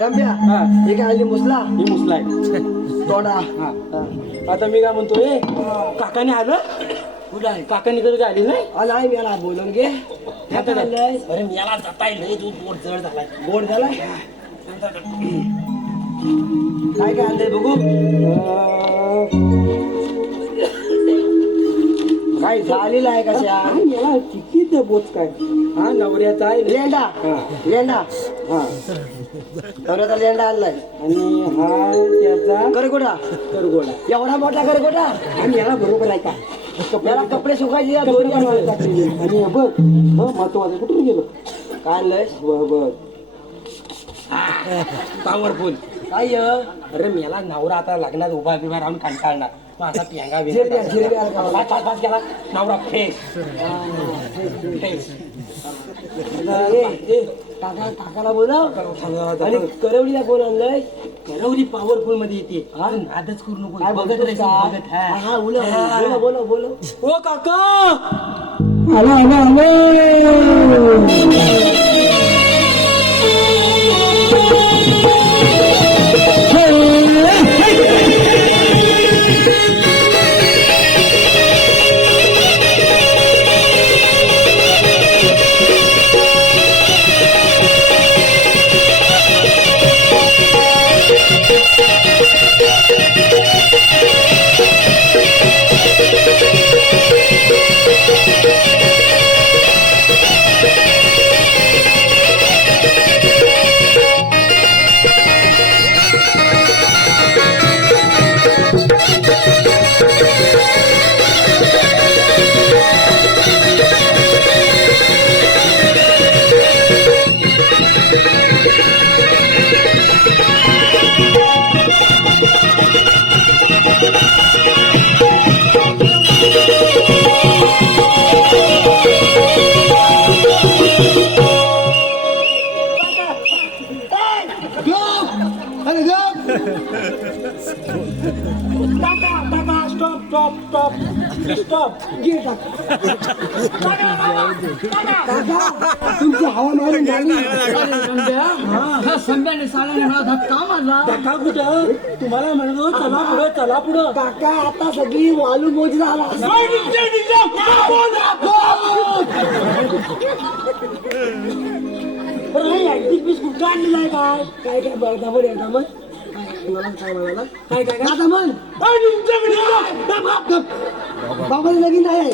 रम्या हे काय आली मुसला मी मुसलाय तोडा. आता मी काय म्हणतोय काकाने आलं कुठं आहे काकाने कधी आली नाही नाही मी याला बोलून घे. आता अरे मी याला जाता येईल दूध गोड जड झालाय गोड झाला काय काय आणलंय बघू. काय झालेलं आहे कशा याला किती बोच काय हा नवऱ्याचा आहे लेंडा लेंडा नवऱ्याचा लेंडा आणलाय आणि हा त्याचा करगोडा करगोडा एवढा मोठा करगोडा आणि याला बरोबर आहे का याला कपडे सुकायचे या दोरी आणवायला. आणि बघ महत्वाचं कुठून गेलो काय आणलंय बघ पॉवरफुल काय अरे मेला नवरा आता लग्नात उभा बिभा राहून कंटाळणार माझा पिंगा गेला नवरा फेस काकाला बोलव आणि करवडीला कोण आणलंय. करवली पॉवरफुल मध्ये येते आदच करू नको बघत राहायचं हा बोला बोला बोला. ओ काका आलो आलो तुमची हवा मारून धक्का मारला. काका कुठं तुम्हाला म्हणतो चला पुढं काका आता सगळी वालू मोज झाला. कुठं आणलेलं आहे काय काय काय बघा बरं एकदा मग काय म्हणाला काय काय आता म्हण बाबा लगीन आहे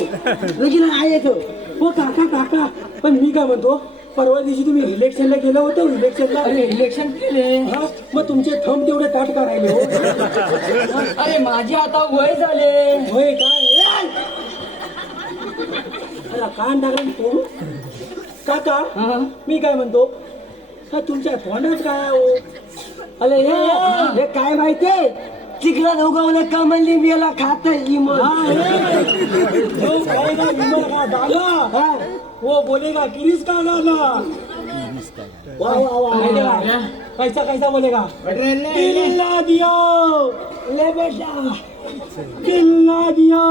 लगीन आहे येतो. हो काका पण मी काय म्हणतो परवा दिवशी तुम्ही इलेक्शनला गेलं होतं इलेक्शनला इलेक्शन केले मग तुमचे थंब तेवढे पाठ काढायले हो अरे माझे आता वय झाले. होय काय कान टाकला तू काका मी काय म्हणतो तुमच्या तोंडात काय हो अरे हे काय माहितीये चिकला उगवले कमलली मेला खात वो बोलेगा किरीस का गाना वा वा वा कैसा कैसा बोलेगा किल्ला दियो ले बेटा किल्ला दियो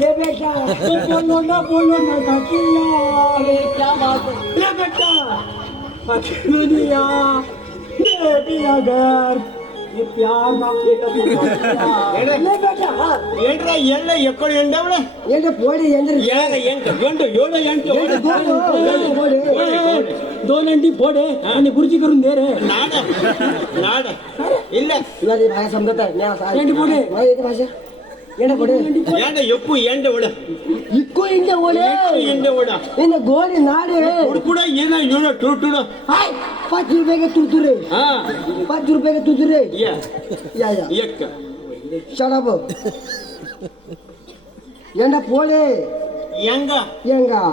ले बेटा तो बोलो ना का किल्ला अरे क्या बात है ले बेटा दुनिया दे दिया घर ये प्यार मांगेगा ले बेटा हाँ ఏంట్రా ఎండ ఎక్కడ ఎండ ఏంటో పోడి ఎందరు दोन अंडी फोडे आणि गुरुजी करून दे रे నాడ నాడ ಇಲ್ಲ तुला ते भाषा समजत आहे नाही असं ఏంటి పోడే? मला येते भाषा ఏంటో పోడే ఎండ ఎప్పు ఎండ ಒಡ इक्को इंज ओले ಎಂಡ ಒಡ इन गोडी नाडे ಕೂಡ ಏನ ಏನೋ ಟುಟುಡ हाय 5 रुपये के तुरतुरे ಹಾ 5 रुपये के तुरतुरे ಯಾ या ಎಕ್ಕ shut up ಎಂಡ पोळे ಹೆಂಗ येंगा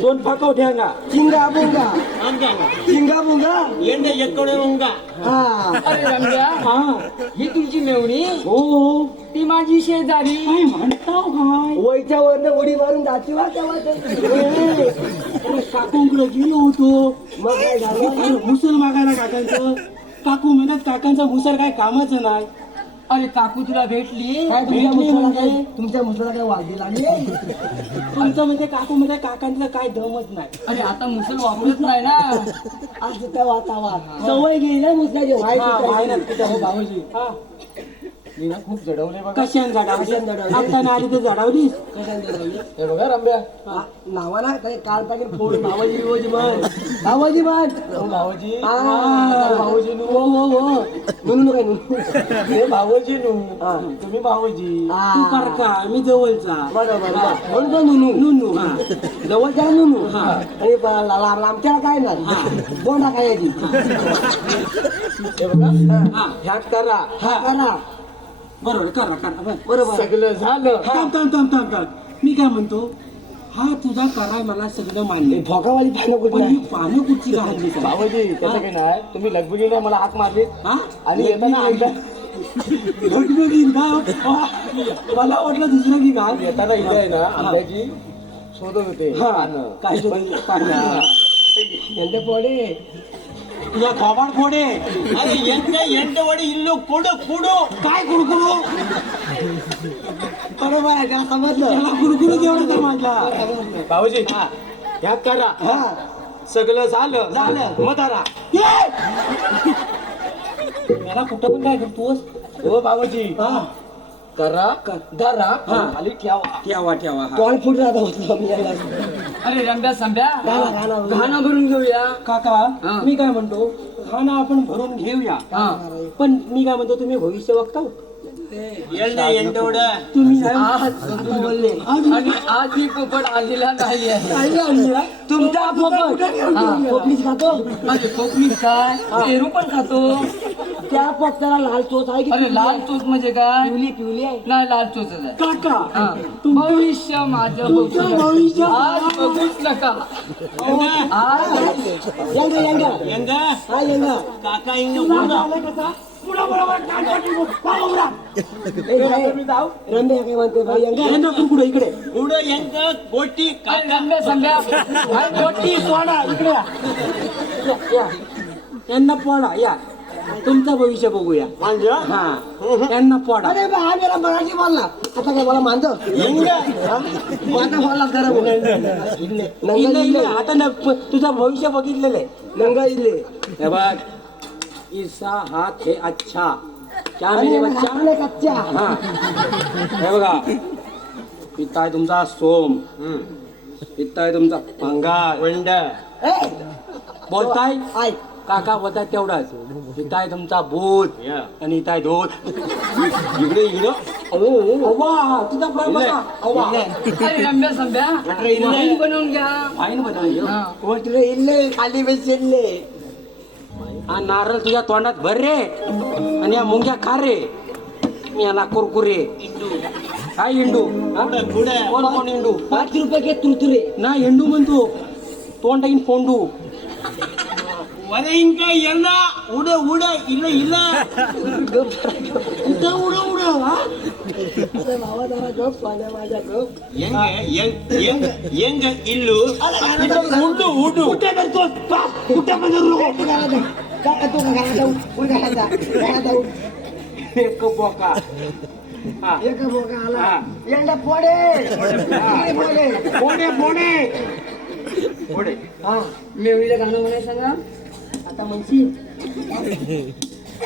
दोन पाकव ठेंगा चिंगा बुंगा ಹಂಗ चिंगा बुंगा ಎಂಡ ಎక్కడ ಹಂಗ हा अरे रंग्या हा ही तुमची मेवणी हो ती माझी शेजारी काय म्हणताव काय वयच्या वरनं उडी मारून जाती वा तेव्हा काकूंकडे गेलो होतो मग काय झालं मुसल मागायला काकांचं काकू म्हणत काकांचा मुसळ काय कामाचं नाही अरे काकू तुला भेटली काय भेटली म्हणजे? तुमच्या मुसला काय वाढली लागली तुमचं म्हणजे काकू म्हणजे काकांचं काय दमच नाही अरे आता मुसल वापरत नाही ना आज त्या वातावा सवय गेली ना मुसल्याची हा, व्हायची व्हायनात तिथं हो भाऊजी. हा. मी ना खूप जडवले बघा कशाने कशाने झाडावली झाडावली? आता ना आधी तर झाडावलीस हे बघा रंब्या नावाला काही काल पाणी फोड भावाजी बिवाजी म्हण भावाजी म्हण भाऊजी भाऊजी हो हो हो नुनू काय नुनू हे भाऊजी नु हा. तुम्ही भाऊजी तू परका मी जवळचा बरोबर म्हणून तो नुनू नुनू हा जवळच्या नुनू हा. आणि लांबच्या काय नाही बोंडा काय याची हे बघा हा ह्यात करा हा करा बरोबर करा करा बरं. बरोबर सगळं झालं थांब मी काय म्हणतो हा तुझा कराय मला सगळं मान्य भोकावाली पानं पण कुठे ही पानं कुठची घालली का? भाऊजी त्याचं काही नाही तुम्ही लगबगीने मला हाक मारली हा आणि येताना एकदा भगभगीन का? मला वाटलं दुसरं की घाल येताना इथे आहे ना आंब्याची शोधत होते हा पानं. काय शोधून? पानं. यांचे पोडे तुझा थोबाड फोडे ಅರೆ ಎಂಡ ಎಂಡ ಒಡಿ ಇಲ್ಲೂ ಕೊಡು ಕೊಡು काय कुरकुरू बरोबर आहे त्याला समजलं त्याला कुरकुरू तेवढं तर माझ्या भाऊजी ह्यात करा हा सगळं झालं झालं. मग धरा मला कुठं पण काय करतोस हो भाऊजी हा करा धरा हा. खाली ठेवा ठेवा ठेवा हा. तोंड फुट राहता होतो मी याला अरे रंब्या संब्या गाणं घाणं भरून घेऊया काका हा. मी काय म्हणतो हा ना आपण भरून घेऊया हा पण मी काय म्हणतो तुम्ही भविष्य बघता ಎಂಡ ಎಂಡ ಒಡ तुम्ही नाही आज बोलले आणि आज ही पोपट आलेला नाही आहे काही आणलेला? तुमचा पोपट हा, पोपलीच खातो अरे पोपलीच काय पेरू पण खातो त्या पोपटाला लाल चोच आहे की अरे लाल चोच म्हणजे काय पिवली पिवली आहे नाही लाल चोच आहे काका हा. भविष्य माझं तुमचं बघू. भविष्य आज बघूच नका आज यंगा यंगा ಹೆಂಗ हा यंगा ಕಾಕ ಹಿಂಗ रंबे काय म्हणते भाई यंगा यंदा तू कुठं इकडे ಕೂಡ ಹೆಂಗ ಕೊಟ್ಟಿ अरे ಕಾಕ रंब्या संब्या मोठी सोडा इकडे या. या. यांना पोडा या तुमचं भविष्य बघूया ಅಂಜ हा यांना पोडा अरे बा हा मेरा मराठी बोलला आता काय मला मानतो ಹೆಂಗ आता बोलला खरं इल्ले नंगा इल्ले आता ना तुझं भविष्य बघितलेलं आहे नंगा इले हे बघ ईसा हात हे अच्छा क्या मेरे बच्चा कच्च्या हा हे बघा पिता आहे तुमचा सोम पिता आहे तुमचा भंगार ಒಂಡ बोलताय ऐक काका बोलताय तेवढाच पिता आहे तुमचा भूत या. आणि इथं आहे धोत ಇಗಡೆ ಇಗಡೆ अव्वा तुझा प्रॉब्लेम बघा अव्वा अरे रंब्या संब्या वाईन बनवून घ्या फाईन बदल हा. म्हटलं इल्ले खाली बसले हा नारळ तुझ्या तोंडात भर रे आणि या मुंग्या खा रे मी याला कुरकुरे काय हिंडू हा? ಕೂಡ कोण कोण हिंडू 5 रुपये के तुरतुरे ना हिंडू म्हणतो तोंड टाकीन फोंडू ಒದ ಹಿಂಗ ಎಲ್ಲ ಉಡ ಉಡ ಇಲ್ಲ ಇಲ್ಲ कुठं उड उड हा? भावा जरा गप पाण्या माझ्या गप ಹೆಂಗ ಹೆಂಗ ಹೆಂಗ ಇಲ್ಲು ಉಡು ಉಡು कुठे करतोस कुठे का तू घरात जाऊ उठ घरात जाऊ एक बोका हा एक बोका आला हा. यंदा पोडे पोडे पोडे पोडे पोडे हा मेवळीला गाणं म्हणाय सांगा. आता म्हणशील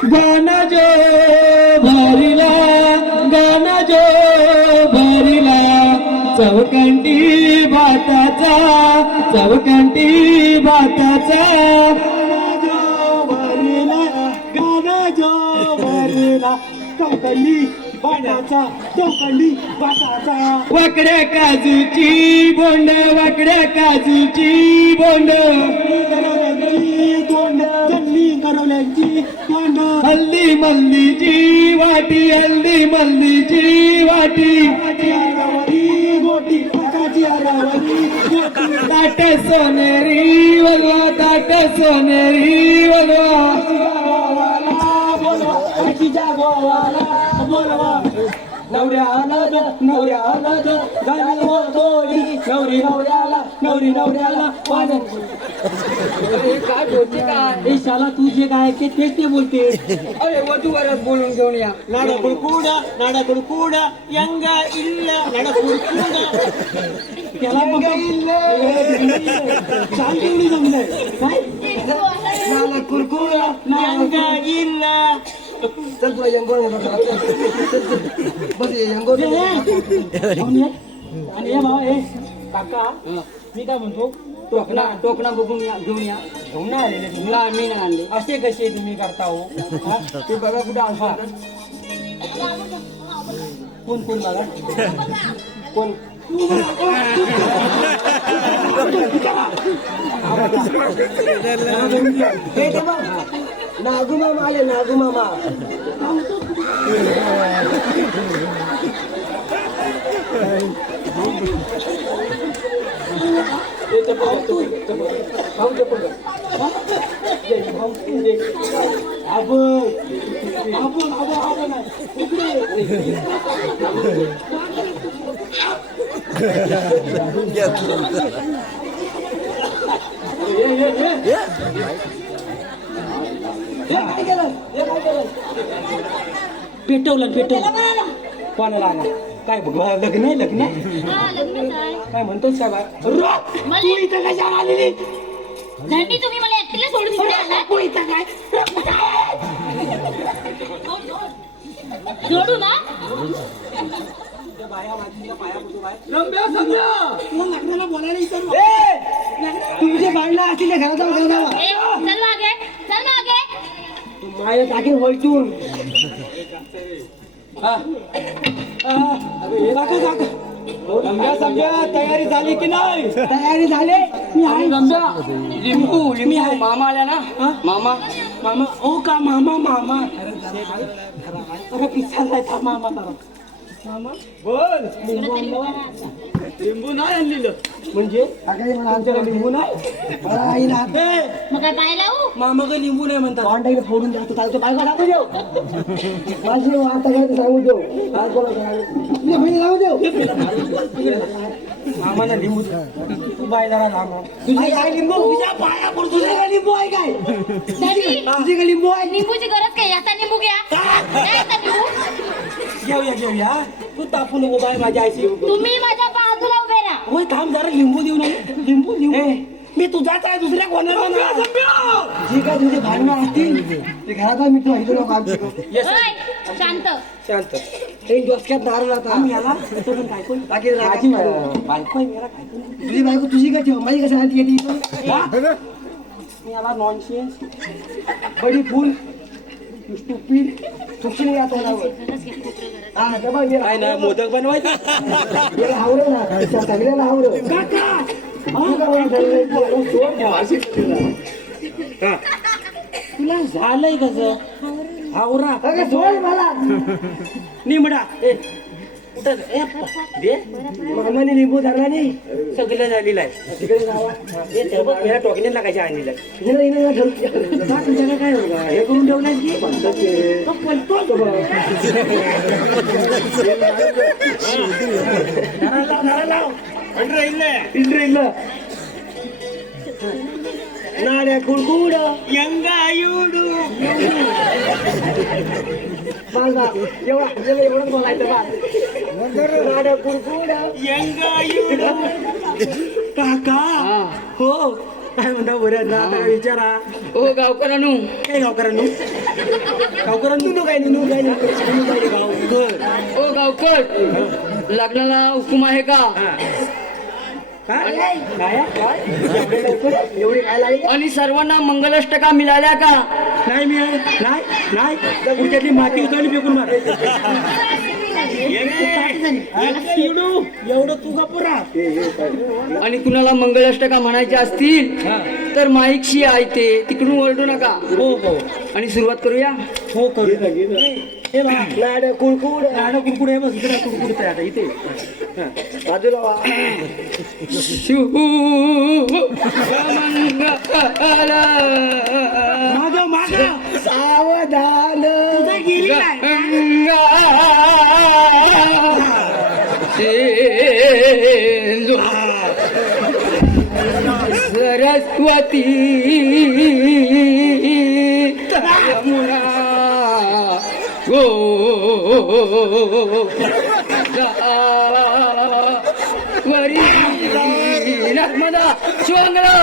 गाना जो भरिला गाना जो भरिला चौकंटी भाताचा चौकंटी भाताचा गाना जो भरला चौकंडी बाटाचा चौकंडी बाटाचा वाकड्या काजूची बोंड वाकड्या काजूची बोंड तोंड चटणी करवल्यांची तोंड हल्ली मल्लीची वाटी हल्ली मल्लीची वाटी गोटी काकाची आरावरी गोटी ताट सोनेरी वलवा ताट सोनेरी वलवा नवऱ्याला नवऱ्याला काय बोलते काय? ए शाला तू जे काय ते तेच ते बोलते अरे वधूवरच बोलून घेऊन या. नाडा कुडकुड यंग इल्ल नाडा कुडकुड त्याला शांती जमलंय काय नाला कुरकुर यंग इल्ल चल तुला यंगोळ बस यंगोळ आणि हे भावा हे काका मी काय म्हणतो टोकना टोकना बघून या घेऊन या. घेऊन नाही आलेले तुम्ही मला मी नाही आणले. असे कसे तुम्ही करता हो हा? ते बघा कुठे आलफा कोण कोण बघा कोण हे ते बघ नागू मामा आले नागू मामा पेटवलं कोणाला आला काय बघ लग्न आहे लग्न आहे काय म्हणतोस का बाय तू इथं कशाला आलेली झंडी तुम्ही मला एकटीला सोडून इकडे आला तू इथं काय जोडू ना तू लग्नाला बोलायला विचारू तुमचे भांडणं असतील ते घरात जाऊन जावा ए, चल मागे चल मागे माझ्या टाकीन वळटून तयारी झाली की नाही तयारी झाले मी आहे लिंबू लिंबू मामा आल्या ना. मामा मामा ओ का मामा मामा अरे पिसा जायचा मामा बोल लिंबू नाही आणलेलं म्हणजे मला आमच्याकडे लिंबू नाही मला आई ना मग काय पाय लावू मामा का लिंबू नाही म्हणतात कॉन्टॅक्ट फोडून जातो चालतो बायको दाखवू देऊ माझी वार्ता करायचं सांगू देऊ बायकोला बहिणी सांगू देऊ मामाला लिंबू तू बाय जरा मामा तुझी काय लिंबू तुझ्या पाया पडतो तुझे काय लिंबू आहे काय झंडी तुझे काय लिंबू आहे लिंबूची गरज काय याचा लिंबू घ्या काय याचा लिंबू घेऊया तू तापू नको बाय माझ्या आईशी तुम्ही माझ्या बाजूला उभे राहा होय थांब जरा लिंबू देऊ नये लिंबू मी तुझाच आहे दुसऱ्या कोणाला नाही. जे काय तुझे भांडणं असतील ते घरात मी तू ऐकू नको आमची ओय, शांत शांत ते डोसक्यात नारळ आता आम्ही याला पण काय कोण बाकी माझी बायको आहे मेरा काय कोण तुझी बायको तुझी काय ठेव माझी कसं आणती येते मी याला नॉनसेन्स बडी फुल स्टुपिड तुझी नाही आता हा डबा गेला काय ना मोदक बनवायचा गेला आवडे ना सगळ्याला आवडे तुला झालंय कसं हावरा अगं सोड मला निमडा कुठं दे मामाने लिंबू धरला नाही सगळं झालेलं आहे तिकडे जावा या टोकण्यात लागायच्या आणलेलं आहे हिनं हिनं ठेवलं तुमच्याकडे काय होतं हे करून ठेवलंय की नाड्या कुडकुड यंगायुडू माझा एवढं बोलायचं बा नाड्या कुडकुड यंगायुडू काका हो काय म्हणता बरं ना आता विचारा ओ गावकरांनो, काय गावकऱ्यांनो काय ओ गावकर, लग्नाला हुकूम आहे का? एवढी काय लागली आणि सर्वांना मंगलाष्टका मिळाल्या का? नाही मिळालं नाही पुढच्यातली माती उचलली फेकून मार एवढं तू का पुरा आणि कुणाला मंगलाष्टका म्हणायच्या असतील तर माईकशी आहे ते तिकडून ओरडू नका. हो हो आणि सुरुवात करूया. हो करू हे बघा नाड्या कुडकुड राहणं कुडकुड आहे बस इकडे कुडकुड आहे आता इथे बाजूला वा माग सावधान सरस्वती यमुना वरी नर्मदा शिवंगलो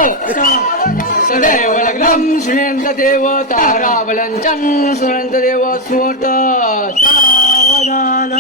सदैव लग्नं श्रीयन्त देव तारावलञ्चन् श्रीयन्त देव स्मृत सावधान